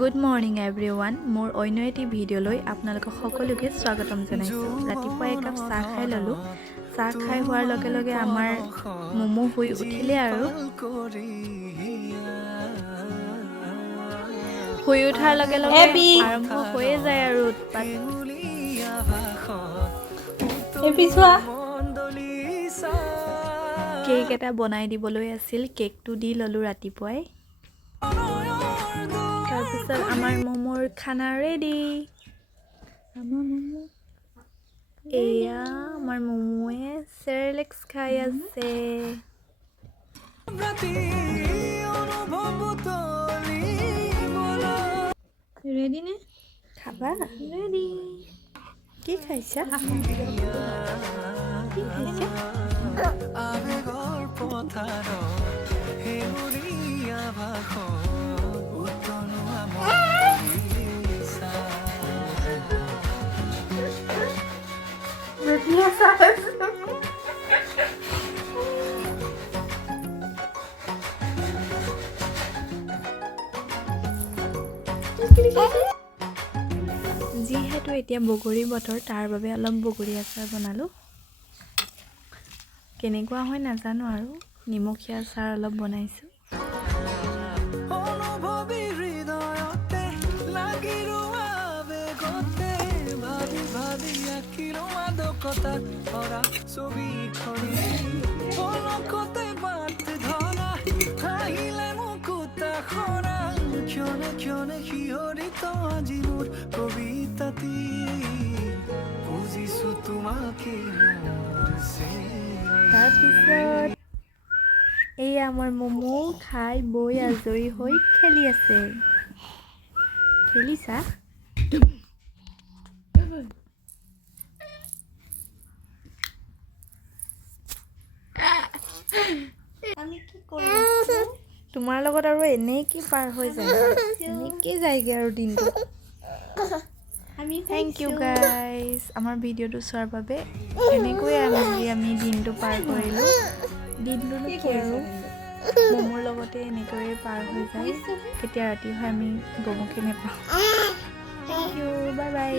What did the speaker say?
Good morning everyone. মোৰ অন্য এটি ভিডিঅ'লৈ আপোনালোকক সকলোকে স্বাগতম জনাইছোঁ। ৰাতিপুৱা একাপ চাহ খাই ল'লোঁ। চাহ খাই হোৱাৰ লগে লগে আমাৰ মমো শুই উঠিলে আৰু শুই উঠাৰ লগে লগে আৰম্ভ হৈয়ে যায় আৰু উৎপাত। কেক এটা বনাই দিবলৈ আছিল, কেকটো দি ল'লোঁ ৰাতিপুৱাই। তাৰপিছত আমাৰ মমোৰ খানা ৰেডি। এয়া আমাৰ মমোৱে চেৰেলেক্স খাই আছে। ৰেডি নে? খাবা? ৰেডি। কি খাইছা? কি খাইছা? যিহেতু এতিয়া বগৰী বতৰ, তাৰ বাবে অলপ বগৰী আচাৰ বনালোঁ। কেনেকুৱা হয় নাজানো আৰু, নিমখীয়া আচাৰ অলপ বনাইছোঁ। তাৰপিছত এয়া আমাৰ মমো খাই বৈ আজৰি হৈ খেলি আছে। খেলিছা? আমি কি কৰি আছো? তোমাৰ লগত আৰু এনেকৈ পাৰ হৈ যায়, এনেকৈ যায়গৈ আৰু দিনটো। থেংক ইউ গাইজ আমাৰ ভিডিঅ'টো চোৱাৰ বাবে। এনেকৈয়ে আমি দিনটো পাৰ কৰিলোঁ। দিনটোনো কি আৰু, মমোৰ লগতে এনেকৈয়ে পাৰ হৈ যায়। কেতিয়া ৰাতি হয় আমি গমকে নেপাওঁ। Thank you, bye by.